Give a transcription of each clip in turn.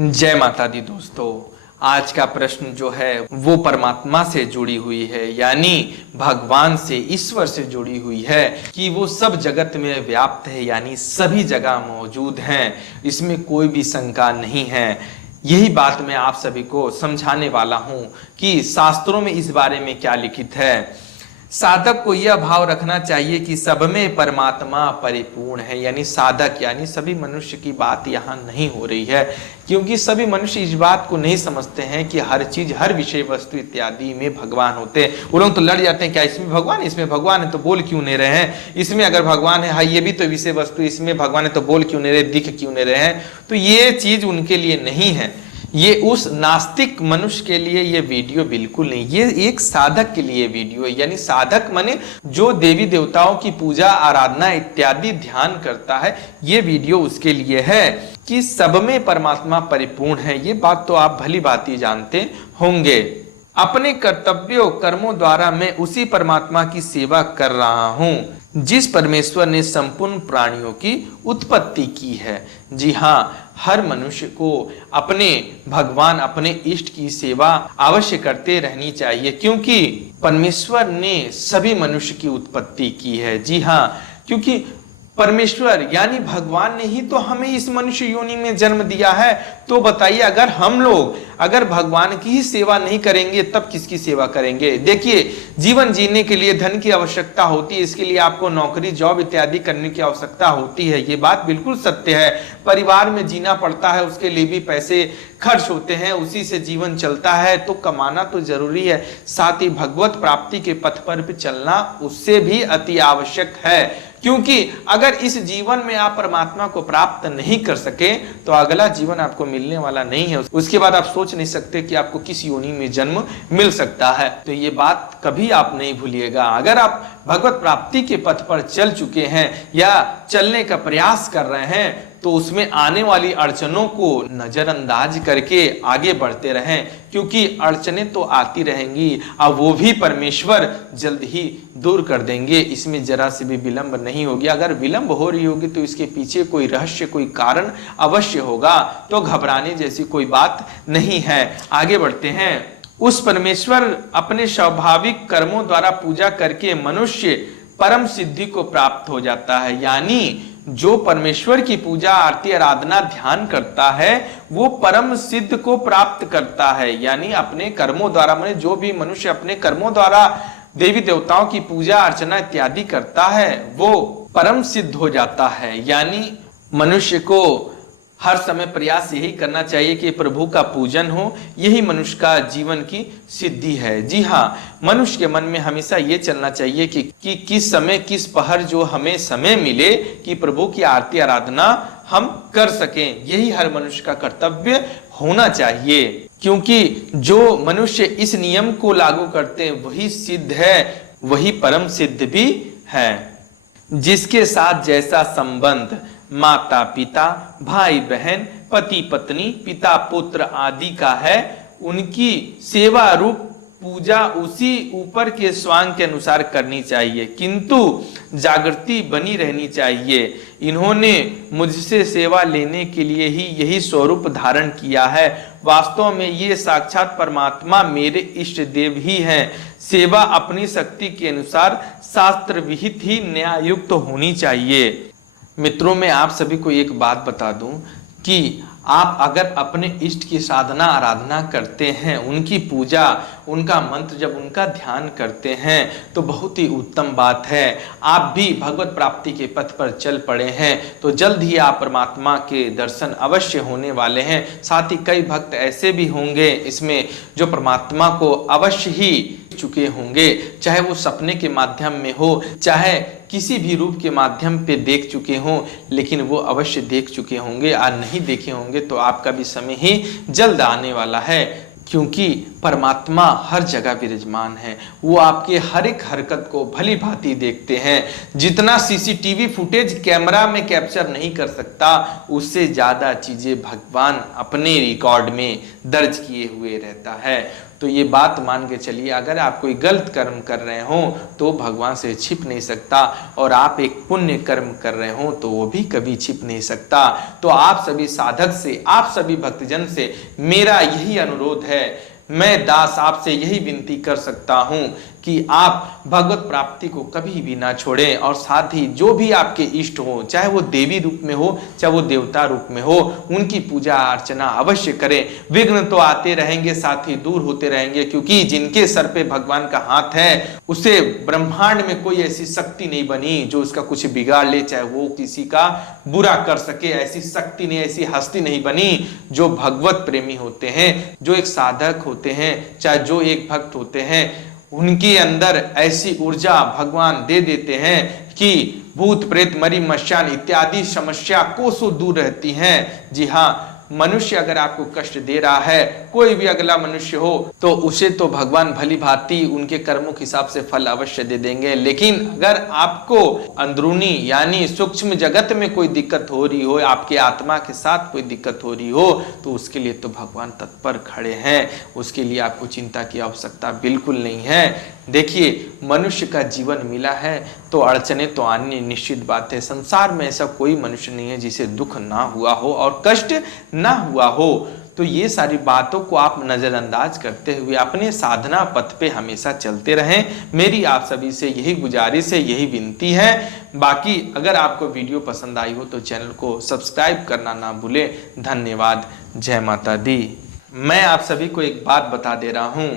जय माता दी दोस्तों। आज का प्रश्न जो है वो परमात्मा से जुड़ी हुई है, यानी भगवान से, ईश्वर से जुड़ी हुई है कि वो सब जगत में व्याप्त है, यानी सभी जगह मौजूद हैं। इसमें कोई भी शंका नहीं है। यही बात मैं आप सभी को समझाने वाला हूं कि शास्त्रों में इस बारे में क्या लिखित है। साधक को यह भाव रखना चाहिए कि सब में परमात्मा परिपूर्ण है, यानी साधक यानी सभी मनुष्य की बात यहाँ नहीं हो रही है, क्योंकि सभी मनुष्य इस बात को नहीं समझते हैं कि हर चीज, हर विषय वस्तु इत्यादि में भगवान होते हैं। वो लोग तो लड़ जाते हैं, क्या इसमें भगवान, इसमें भगवान है तो बोल क्यों नहीं रहे हैं, इसमें अगर भगवान है, हाँ ये भी तो विषय वस्तु, इसमें भगवान है तो बोल क्यों नहीं रहे, दिख क्यों नहीं रहे हैं। तो ये चीज उनके लिए नहीं है। ये उस नास्तिक मनुष्य के लिए ये वीडियो बिल्कुल नहीं, ये एक साधक के लिए वीडियो है। यानी साधक माने जो देवी देवताओं की पूजा आराधना इत्यादि ध्यान करता है, ये वीडियो उसके लिए है कि सब में परमात्मा परिपूर्ण है। ये बात तो आप भली भांति जानते होंगे। अपने कर्तव्यों कर्मों द्वारा मैं उसी परमात्मा की सेवा कर रहा हूं जिस परमेश्वर ने संपूर्ण प्राणियों की उत्पत्ति की है। जी हाँ, हर मनुष्य को अपने भगवान, अपने इष्ट की सेवा अवश्य करते रहनी चाहिए, क्योंकि परमेश्वर ने सभी मनुष्य की उत्पत्ति की है। जी हाँ, क्योंकि परमेश्वर यानी भगवान ने ही तो हमें इस मनुष्य योनि में जन्म दिया है। तो बताइए, अगर हम लोग अगर भगवान की ही सेवा नहीं करेंगे तब किसकी सेवा करेंगे। देखिए, जीवन जीने के लिए धन की आवश्यकता होती है, इसके लिए आपको नौकरी जॉब इत्यादि करने की आवश्यकता होती है, ये बात बिल्कुल सत्य है। परिवार में जीना पड़ता है, उसके लिए भी पैसे खर्च होते हैं, उसी से जीवन चलता है, तो कमाना तो जरूरी है। साथ ही भगवत प्राप्ति के पथ पर भी चलना उससे भी अति आवश्यक है, क्योंकि अगर इस जीवन में आप परमात्मा को प्राप्त नहीं कर सके तो अगला जीवन आपको मिलने वाला नहीं है। उसके बाद आप सोच नहीं सकते कि आपको किस योनि में जन्म मिल सकता है। तो ये बात कभी आप नहीं भूलिएगा। अगर आप भगवत प्राप्ति के पथ पर चल चुके हैं या चलने का प्रयास कर रहे हैं तो उसमें आने वाली अड़चनों को नजरअंदाज करके आगे बढ़ते रहें, क्योंकि अड़चनें तो आती रहेंगी, अब वो भी परमेश्वर जल्द ही दूर कर देंगे। इसमें जरा से भी विलंब नहीं होगी। अगर विलंब हो रही होगी तो इसके पीछे कोई रहस्य, कोई कारण अवश्य होगा, तो घबराने जैसी कोई बात नहीं है। आगे बढ़ते हैं। उस परमेश्वर अपने स्वाभाविक कर्मों द्वारा पूजा करके मनुष्य परम सिद्धि को प्राप्त हो जाता है। यानी जो परमेश्वर की पूजा आरती आराधना ध्यान करता है वो परम सिद्ध को प्राप्त करता है। यानी अपने कर्मों द्वारा, माने जो भी मनुष्य अपने कर्मों द्वारा देवी देवताओं की पूजा अर्चना इत्यादि करता है वो परम सिद्ध हो जाता है। यानी मनुष्य को हर समय प्रयास यही करना चाहिए कि प्रभु का पूजन हो, यही मनुष्य का जीवन की सिद्धि है। जी हाँ, मनुष्य के मन में हमेशा ये चलना चाहिए कि किस समय, किस पहर जो हमें समय मिले कि प्रभु की आरती आराधना हम कर सकें, यही हर मनुष्य का कर्तव्य होना चाहिए। क्योंकि जो मनुष्य इस नियम को लागू करते हैं वही सिद्ध है, वही परम सिद्ध भी है। जिसके साथ जैसा संबंध माता पिता, भाई बहन, पति पत्नी, पिता पुत्र आदि का है, उनकी सेवा रूप पूजा उसी ऊपर के स्वांग के अनुसार करनी चाहिए, किंतु जागृति बनी रहनी चाहिए। इन्होंने मुझसे सेवा लेने के लिए ही यही स्वरूप धारण किया है। वास्तव में ये साक्षात परमात्मा मेरे इष्ट देव ही हैं। सेवा अपनी शक्ति के अनुसार शास्त्र विहित ही न्यायुक्त होनी चाहिए। मित्रों, मैं आप सभी को एक बात बता दूं कि आप अगर अपने इष्ट की साधना आराधना करते हैं, उनकी पूजा, उनका मंत्र जब उनका ध्यान करते हैं तो बहुत ही उत्तम बात है। आप भी भगवत प्राप्ति के पथ पर चल पड़े हैं तो जल्द ही आप परमात्मा के दर्शन अवश्य होने वाले हैं। साथ ही कई भक्त ऐसे भी होंगे इसमें जो परमात्मा को अवश्य ही चुके होंगे, चाहे वो सपने के माध्यम में हो, चाहे किसी भी रूप के माध्यम पे देख चुके हों, लेकिन वो अवश्य देख चुके होंगे। आज नहीं देखे होंगे तो आपका भी समय ही जल्द आने वाला है, क्योंकि परमात्मा हर जगह विराजमान है। वो आपके हर एक हरकत को भली भांति देखते हैं। जितना सीसीटीवी फुटेज कैमरा में कैप्चर नहीं कर सकता, उससे ज्यादा चीजें भगवान अपने रिकॉर्ड में दर्ज किए हुए रहता है। तो ये बात मान के चलिए, अगर आप कोई गलत कर्म कर रहे हो तो भगवान से छिप नहीं सकता, और आप एक पुण्य कर्म कर रहे हो तो वो भी कभी छिप नहीं सकता। तो आप सभी साधक से, आप सभी भक्तजन से मेरा यही अनुरोध है, मैं दास आपसे यही विनती कर सकता हूं कि आप भगवत प्राप्ति को कभी भी ना छोड़ें, और साथ ही जो भी आपके इष्ट हो, चाहे वो देवी रूप में हो चाहे वो देवता रूप में हो, उनकी पूजा अर्चना अवश्य करें। विघ्न तो आते रहेंगे, साथ ही दूर होते रहेंगे, क्योंकि जिनके सर पे भगवान का हाथ है उसे ब्रह्मांड में कोई ऐसी शक्ति नहीं बनी जो उसका कुछ बिगाड़ ले, चाहे वो किसी का बुरा कर सके। ऐसी शक्ति नहीं, ऐसी हस्ती नहीं बनी। जो भगवत प्रेमी होते हैं, जो एक साधक होते हैं, चाहे जो एक भक्त होते हैं, उनके अंदर ऐसी ऊर्जा भगवान दे देते हैं कि भूत प्रेत मरी मशान इत्यादि समस्या कोसों दूर रहती हैं। जी हाँ, मनुष्य अगर आपको कष्ट दे रहा है, कोई भी अगला मनुष्य हो, तो उसे तो भगवान भली भांति उनके कर्मों के हिसाब से फल अवश्य दे देंगे। लेकिन अगर आपको अंदरूनी यानी सूक्ष्म जगत में कोई दिक्कत हो रही हो, आपके आत्मा के साथ कोई दिक्कत हो रही हो, तो उसके लिए तो भगवान तत्पर खड़े हैं। उसके लिए आपको चिंता की आवश्यकता बिल्कुल नहीं है। देखिए, मनुष्य का जीवन मिला है तो अड़चने तो आनी निश्चित बात है। संसार में ऐसा कोई मनुष्य नहीं है जिसे दुख ना हुआ हो और कष्ट ना हुआ हो। तो ये सारी बातों को आप नजरअंदाज करते हुए अपने साधना पथ पे हमेशा चलते रहें। मेरी आप सभी से यही गुजारिश है, यही विनती है। बाकी अगर आपको वीडियो पसंद आई हो तो चैनल को सब्सक्राइब करना ना भूलें। धन्यवाद। जय माता दी। मैं आप सभी को एक बात बता दे रहा हूँ,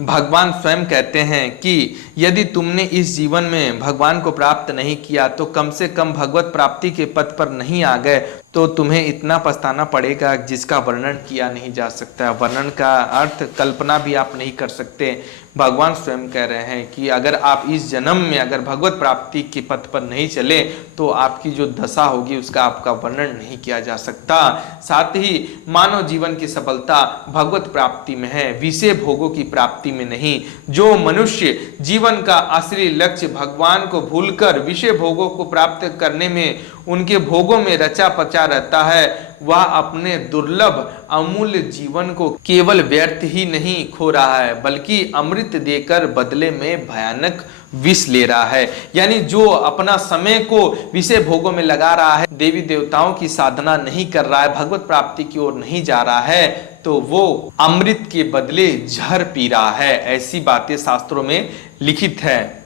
भगवान स्वयं कहते हैं कि यदि तुमने इस जीवन में भगवान को प्राप्त नहीं किया तो कम से कम भगवत प्राप्ति के पथ पर नहीं आ गए तो तुम्हें इतना पछताना पड़ेगा जिसका वर्णन किया नहीं जा सकता। वर्णन का अर्थ कल्पना भी आप नहीं कर सकते। भगवान स्वयं कह रहे हैं कि अगर आप इस जन्म में अगर भगवत प्राप्ति के पथ पर नहीं चले तो आपकी जो दशा होगी उसका आपका वर्णन नहीं किया जा सकता। साथ ही मानव जीवन की सफलता भगवत प्राप्ति में है, विषय भोगों की प्राप्ति में नहीं। जो मनुष्य जीवन का असली लक्ष्य भगवान को भूलकर विषय भोगों को प्राप्त करने में, उनके भोगों में रचा पचा रहता है, वह अपने दुर्लभ अमूल्य जीवन को केवल व्यर्थ ही नहीं खो रहा है बल्कि अमृत देकर बदले में भयानक विष ले रहा है। यानी जो अपना समय को विषय भोगों में लगा रहा है, देवी देवताओं की साधना नहीं कर रहा है, भगवत प्राप्ति की ओर नहीं जा रहा है, तो वो अमृत के बदले जहर पी रहा है। ऐसी बातें शास्त्रों में लिखित है।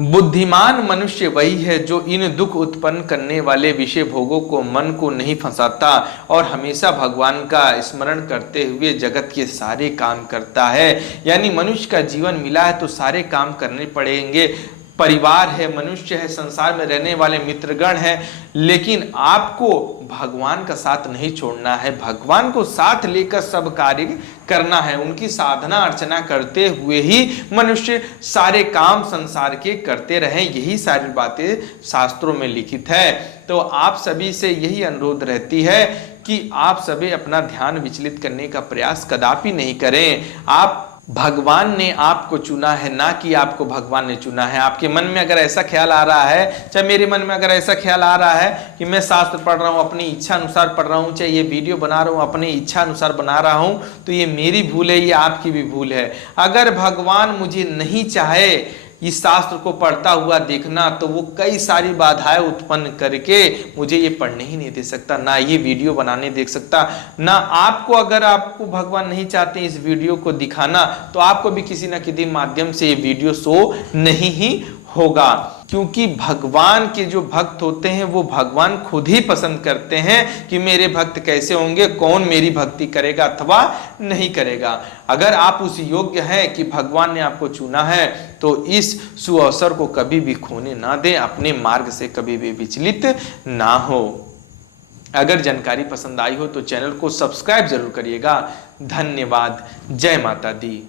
बुद्धिमान मनुष्य वही है जो इन दुख उत्पन्न करने वाले विषय भोगों को मन को नहीं फंसाता और हमेशा भगवान का स्मरण करते हुए जगत के सारे काम करता है। यानी मनुष्य का जीवन मिला है तो सारे काम करने पड़ेंगे। परिवार है, मनुष्य है, संसार में रहने वाले मित्रगण हैं, लेकिन आपको भगवान का साथ नहीं छोड़ना है। भगवान को साथ लेकर सब कार्य करना है। उनकी साधना अर्चना करते हुए ही मनुष्य सारे काम संसार के करते रहें। यही सारी बातें शास्त्रों में लिखित है। तो आप सभी से यही अनुरोध रहती है कि आप सभी अपना ध्यान विचलित करने का प्रयास कदापि नहीं करें। आप भगवान ने आपको चुना है, ना कि आपको भगवान ने चुना है। आपके मन में अगर ऐसा ख्याल आ रहा है, चाहे मेरे मन में अगर ऐसा ख्याल आ रहा है कि मैं शास्त्र पढ़ रहा हूँ, अपनी इच्छा अनुसार पढ़ रहा हूँ, चाहे ये वीडियो बना रहा हूँ अपनी इच्छा अनुसार बना रहा हूँ, तो ये मेरी भूल है, ये आपकी भी भूल है। अगर भगवान मुझे नहीं चाहे इस शास्त्र को पढ़ता हुआ देखना, तो वो कई सारी बाधाएं उत्पन्न करके मुझे ये पढ़ने ही नहीं दे सकता, ना ये वीडियो बनाने दे सकता, ना आपको, अगर आपको भगवान नहीं चाहते इस वीडियो को दिखाना, तो आपको भी किसी न किसी माध्यम से ये वीडियो शो नहीं ही होगा। क्योंकि भगवान के जो भक्त होते हैं वो भगवान खुद ही पसंद करते हैं कि मेरे भक्त कैसे होंगे, कौन मेरी भक्ति करेगा अथवा नहीं करेगा। अगर आप उस योग्य हैं कि भगवान ने आपको चुना है तो इस सुअवसर को कभी भी खोने ना दें, अपने मार्ग से कभी भी विचलित ना हो। अगर जानकारी पसंद आई हो तो चैनल को सब्सक्राइब जरूर करिएगा। धन्यवाद। जय माता दी।